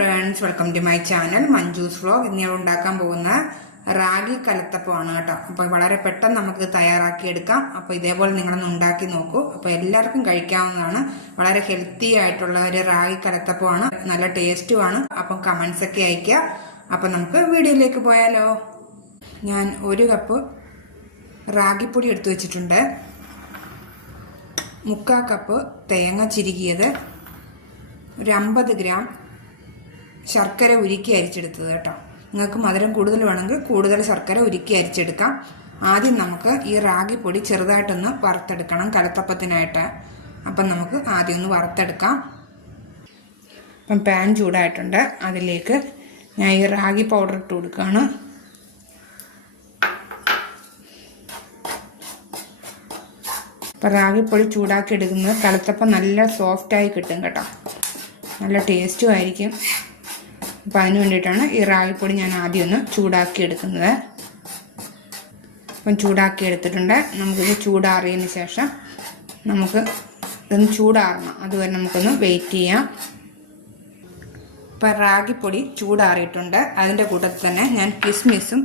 Friends, welcome to my channel Manju's vlog. ഇന്ന് ഞാൻ ഉണ്ടാക്കാൻ പോകുന്ന റാഗി കലത്തപ്പമാണ് കേട്ടോ. അപ്പോൾ വളരെ പെട്ടെന്ന് നമുക്ക് തയ്യാറാക്കി എടുക്കാം. അപ്പോൾ ഇതേപോലെ നിങ്ങളൊന്ന് ഉണ്ടാക്കി നോക്കൂ. അപ്പോൾ എല്ലാവർക്കും കഴിക്കാവുന്നതാണ്. വളരെ ഹെൽത്തി ആയിട്ടുള്ള ഒരു റാഗി കലത്തപ്പമാണ്, നല്ല ടേസ്റ്റുമാണ്. അപ്പം കമൻസ് ഒക്കെ അയയ്ക്കുക. അപ്പം നമുക്ക് വീഡിയോയിലേക്ക് പോയാലോ. ഞാൻ 1 കപ്പ് റാഗിപ്പൊടി എടുത്തു വെച്ചിട്ടുണ്ട്, 3/4 കപ്പ് തേങ്ങ ചിരുകിയത്, ഒരു 50 ഗ്രാം ശർക്കര ഉരുക്കി അരിച്ചെടുത്തത് കേട്ടോ. നിങ്ങൾക്ക് മധുരം കൂടുതൽ വേണമെങ്കിൽ കൂടുതൽ ശർക്കര ഉരുക്കി അരിച്ചെടുക്കാം. ആദ്യം നമുക്ക് ഈ റാഗിപ്പൊടി ചെറുതായിട്ടൊന്ന് വറുത്തെടുക്കണം കലത്തപ്പത്തിനായിട്ട്. അപ്പം നമുക്ക് ആദ്യം ഒന്ന് വറുത്തെടുക്കാം. അപ്പം പാൻ ചൂടായിട്ടുണ്ട്, അതിലേക്ക് ഞാൻ ഈ റാഗി പൗഡർ ഇട്ട് കൊടുക്കുകയാണ്. അപ്പം റാഗിപ്പൊടി ചൂടാക്കി എടുക്കുന്നത് കലത്തപ്പം നല്ല സോഫ്റ്റായി കിട്ടും കേട്ടോ, നല്ല ടേസ്റ്റും ആയിരിക്കും. അപ്പം അതിന് വേണ്ടിയിട്ടാണ് ഈ റാഗിപ്പൊടി ഞാൻ ആദ്യം ഒന്ന് ചൂടാക്കി എടുക്കുന്നത്. അപ്പം ചൂടാക്കി എടുത്തിട്ടുണ്ട്. നമുക്കിത് ചൂടാറിയതിന് ശേഷം നമുക്ക് ഇതൊന്ന് ചൂടാറണം, അതുവരെ നമുക്കൊന്ന് വെയിറ്റ് ചെയ്യാം. ഇപ്പം റാഗിപ്പൊടി ചൂടാറിയിട്ടുണ്ട്. അതിൻ്റെ കൂട്ടത്തിൽ തന്നെ ഞാൻ കിസ്മിസും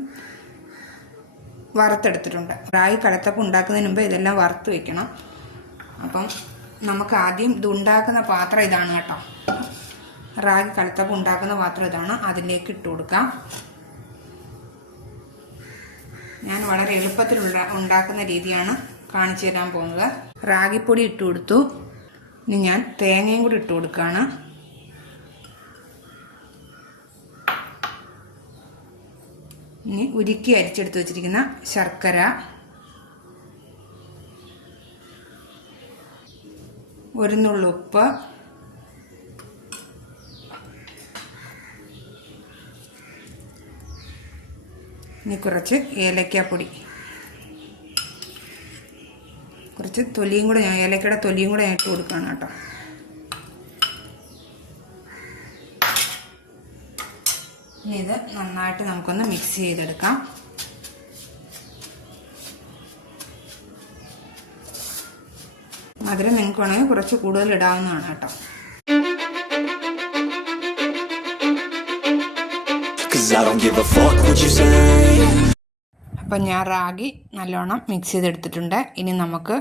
വറുത്തെടുത്തിട്ടുണ്ട്. റാഗി കലത്തപ്പം ഉണ്ടാക്കുന്നതിന് മുമ്പ് ഇതെല്ലാം വറുത്ത് വെക്കണം. അപ്പം നമുക്ക് ആദ്യം ഇത് ഉണ്ടാക്കുന്ന പാത്രം ഇതാണ് കേട്ടോ. റാഗി കലത്തപ്പം ഉണ്ടാക്കുന്ന പാത്രം ഇതാണ്, അതിലേക്ക് ഇട്ട് കൊടുക്കാം. ഞാൻ വളരെ എളുപ്പത്തിൽ ഉണ്ടാക്കുന്ന രീതിയാണ് കാണിച്ചു തരാൻ പോകുന്നത്. റാഗിപ്പൊടി ഇട്ട് കൊടുത്തു. ഇനി ഞാൻ തേങ്ങയും കൂടി ഇട്ട് കൊടുക്കുകയാണ്. ഇനി ഉരുക്കി അരിച്ചെടുത്ത് വെച്ചിരിക്കുന്ന ശർക്കര, ഒരു നുള്ളു ഉപ്പ്, ഇനി കുറച്ച് ഏലക്കാപ്പൊടി, കുറച്ച് തൊലിയും കൂടെ ഞാൻ ഏലക്കയുടെ തൊലിയും കൂടെ ഞാൻ ഇട്ട് കൊടുക്കുകയാണ് കേട്ടോ. ഇനി ഇത് നന്നായിട്ട് നമുക്കൊന്ന് മിക്സ് ചെയ്തെടുക്കാം. മധുരം നിങ്ങൾക്ക് വേണമെങ്കിൽ കുറച്ച് കൂടുതൽ ഇടാവുന്നതാണ് കേട്ടോ. അപ്പം ഞാൻ റാഗി നല്ലോണം മിക്സ് ചെയ്തെടുത്തിട്ടുണ്ട്. ഇനി നമുക്ക്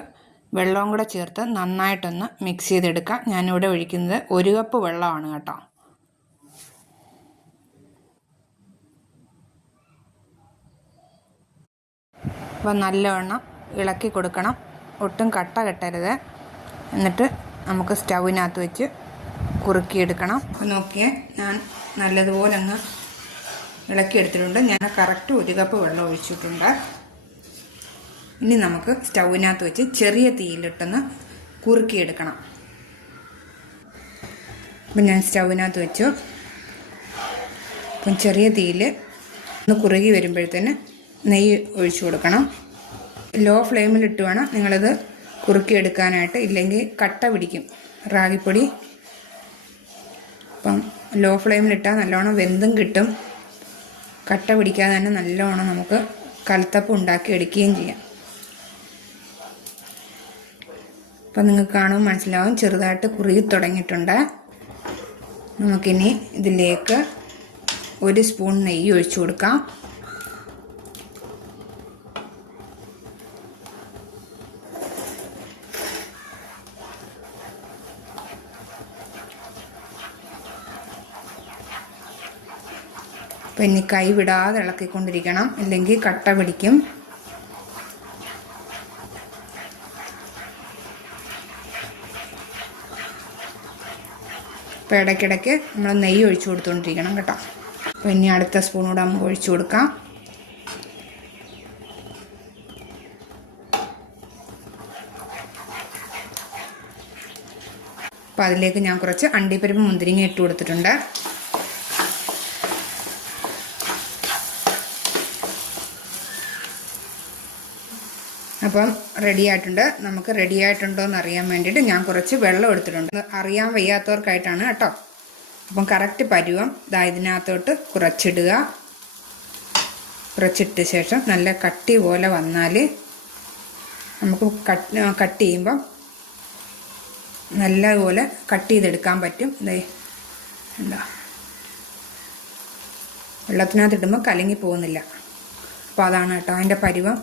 വെള്ളവും കൂടെ ചേർത്ത് നന്നായിട്ടൊന്ന് മിക്സ് ചെയ്തെടുക്കാം. ഞാനിവിടെ ഒഴിക്കുന്നത് 1 കപ്പ് വെള്ളമാണ് കേട്ടോ. അപ്പം നല്ലവണ്ണം ഇളക്കി കൊടുക്കണം, ഒട്ടും കട്ട കെട്ടരുത്. എന്നിട്ട് നമുക്ക് സ്റ്റൗവിനകത്ത് വെച്ച് കുറുക്കിയെടുക്കണം. അപ്പം നോക്കിയേ, ഞാൻ നല്ലതുപോലെ അങ്ങ് ഇളക്കിയെടുത്തിട്ടുണ്ട്. ഞാൻ കറക്റ്റ് 1 കപ്പ് വെള്ളം ഒഴിച്ചിട്ടുണ്ട്. ഇനി നമുക്ക് സ്റ്റൗവിനകത്ത് വെച്ച് ചെറിയ തീയിലിട്ടൊന്ന് കുറുക്കിയെടുക്കണം. അപ്പം ഞാൻ സ്റ്റൗവിനകത്ത് വെച്ചു. അപ്പം ചെറിയ തീയിൽ ഒന്ന് കുറുകി വരുമ്പോഴത്തേന് നെയ്യ് ഒഴിച്ചു കൊടുക്കണം. ലോ ഫ്ലെയിമിലിട്ട് വേണം നിങ്ങളിത് കുറുക്കിയെടുക്കാനായിട്ട്, ഇല്ലെങ്കിൽ കട്ട പിടിക്കും റാഗിപ്പൊടി. അപ്പം ലോ ഫ്ലെയിമിലിട്ടാൽ നല്ലോണം വെന്തും കിട്ടും, കട്ട പിടിക്കാതെ തന്നെ നല്ലോണം നമുക്ക് കലത്തപ്പം ഉണ്ടാക്കി എടുക്കുകയും ചെയ്യാം. അപ്പം നിങ്ങൾക്ക് കാണുമ്പോൾ മനസ്സിലാവും ചെറുതായിട്ട് കുറുകി തുടങ്ങിയിട്ടുണ്ട്. നമുക്കിനി ഇതിലേക്ക് 1 സ്പൂൺ നെയ്യ് ഒഴിച്ചു കൊടുക്കാം. അപ്പം ഇനി കൈ വിടാതെ ഇളക്കിക്കൊണ്ടിരിക്കണം, ഇല്ലെങ്കിൽ കട്ട പിടിക്കും. അപ്പോൾ ഇടയ്ക്കിടയ്ക്ക് നമ്മൾ നെയ്യ് ഒഴിച്ചു കൊടുത്തുകൊണ്ടിരിക്കണം കേട്ടോ. അപ്പോൾ ഇനി അടുത്ത സ്പൂൺ കൂടെ നമുക്ക് ഒഴിച്ചു കൊടുക്കാം. അപ്പോൾ അതിലേക്ക് ഞാൻ കുറച്ച് അണ്ടിപ്പരിപ്പ് മുന്തിരിങ്ങ ഇട്ട് കൊടുത്തിട്ടുണ്ട്. അപ്പം റെഡി ആയിട്ടുണ്ട്. നമുക്ക് റെഡി ആയിട്ടുണ്ടോ എന്ന് അറിയാൻ വേണ്ടിയിട്ട് ഞാൻ കുറച്ച് വെള്ളം എടുത്തിട്ടുണ്ട്. അറിയാൻ വയ്യാത്തവർക്കായിട്ടാണ് കേട്ടോ. അപ്പം കറക്റ്റ് പരുവം ഇതിനകത്തോട്ട് കുറച്ചിടുക. കുറച്ചിട്ട ശേഷം നല്ല കട്ടി പോലെ വന്നാൽ നമുക്ക് കട്ട് ചെയ്യുമ്പം നല്ലപോലെ കട്ട് ചെയ്തെടുക്കാൻ പറ്റും. എന്താ വെള്ളത്തിനകത്ത് ഇടുമ്പോൾ കലങ്ങി പോകുന്നില്ല. അപ്പോൾ അതാണ് കേട്ടോ അതിൻ്റെ പരുവം.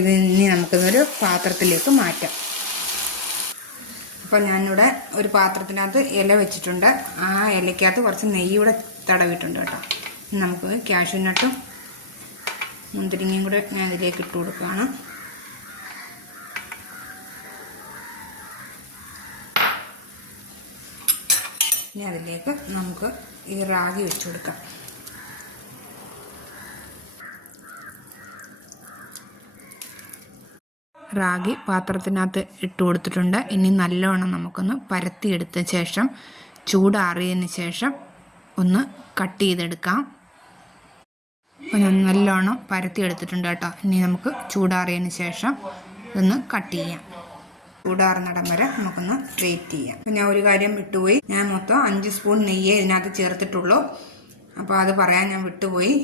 ഇത് ഇനി നമുക്കിതൊരു പാത്രത്തിലേക്ക് മാറ്റാം. അപ്പോൾ ഞാനിവിടെ ഒരു പാത്രത്തിനകത്ത് ഇല വെച്ചിട്ടുണ്ട്. ആ ഇലയ്ക്കകത്ത് കുറച്ച് നെയ്യൂടെ തടവിയിട്ടുണ്ട് കേട്ടോ. നമുക്ക് കാഷ്യൂ നട്ടും മുന്തിരിങ്ങയും കൂടെ ഞാൻ ഇതിലേക്ക് ഇട്ട് കൊടുക്കുകയാണ്. ഇനി അതിലേക്ക് നമുക്ക് ഈ റാഗി വെച്ച് കൊടുക്കാം. റാഗി പാത്രത്തിനകത്ത് ഇട്ട് കൊടുത്തിട്ടുണ്ട്. ഇനി നല്ലവണ്ണം നമുക്കൊന്ന് പരത്തിയെടുത്ത ശേഷം ചൂടാറിയതിന് ശേഷം ഒന്ന് കട്ട് ചെയ്തെടുക്കാം. അപ്പോൾ ഞാൻ നല്ലവണ്ണം പരത്തിയെടുത്തിട്ടുണ്ട് കേട്ടോ. ഇനി നമുക്ക് ചൂടാറിയതിന് ശേഷം ഇതൊന്ന് കട്ട് ചെയ്യാം. ചൂടാറുന്നിടം വരെ നമുക്കൊന്ന് വെയിറ്റ് ചെയ്യാം. അപ്പോൾ ഞാൻ ഒരു കാര്യം വിട്ടുപോയി. ഞാൻ മൊത്തം 5 സ്പൂൺ നെയ്യേ ഇതിനകത്ത് ചേർത്തിട്ടുള്ളൂ. അപ്പോൾ അത് പറയാൻ ഞാൻ വിട്ടുപോയി.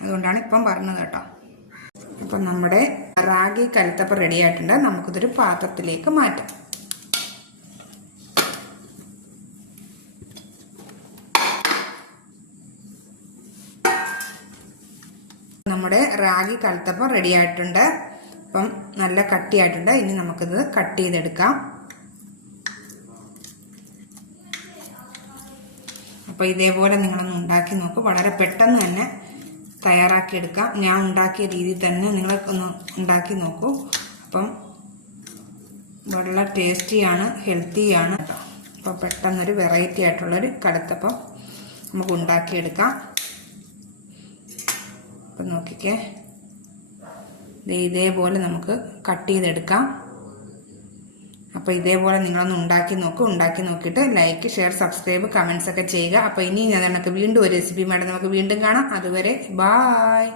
അതുകൊണ്ടാണ് ഇപ്പം പറഞ്ഞത് കേട്ടോ. അപ്പം നമ്മുടെ റാഗി കലത്തപ്പം റെഡി ആയിട്ടുണ്ട്. നമുക്കിതൊരു പാത്രത്തിലേക്ക് മാറ്റാം. നമ്മുടെ റാഗി കലത്തപ്പം റെഡി ആയിട്ടുണ്ട്. അപ്പം നല്ല കട്ടിയായിട്ടുണ്ട്. ഇനി നമുക്കിത് കട്ട് ചെയ്തെടുക്കാം. അപ്പോൾ ഇതേപോലെ നിങ്ങളൊന്ന് ഉണ്ടാക്കി നോക്കൂ. വളരെ പെട്ടെന്ന് തന്നെ തയ്യാറാക്കിയെടുക്കാം. ഞാൻ ഉണ്ടാക്കിയ രീതിയിൽ തന്നെ നിങ്ങളൊന്ന് ഉണ്ടാക്കി നോക്കൂ. അപ്പം വളരെ ടേസ്റ്റിയാണ്, ഹെൽത്തിയാണ് കേട്ടോ. അപ്പോൾ പെട്ടെന്നൊരു വെറൈറ്റി ആയിട്ടുള്ളൊരു കലത്തപ്പം നമുക്ക് ഉണ്ടാക്കിയെടുക്കാം. അപ്പം നോക്കിക്കേ, ഇതേപോലെ നമുക്ക് കട്ട് ചെയ്തെടുക്കാം. അപ്പോൾ ഇതേപോലെ നിങ്ങളൊന്ന് ഉണ്ടാക്കി നോക്കൂ. ഉണ്ടാക്കി നോക്കിയിട്ട് ലൈക്ക്, ഷെയർ, സബ്സ്ക്രൈബ്, കമൻസ് ഒക്കെ ചെയ്യുക. അപ്പോൾ ഇനി ഞാൻ വീണ്ടും ഒരു റെസിപ്പിയുമായിട്ട് നമുക്ക് വീണ്ടും കാണാം. അതുവരെ ബായ്.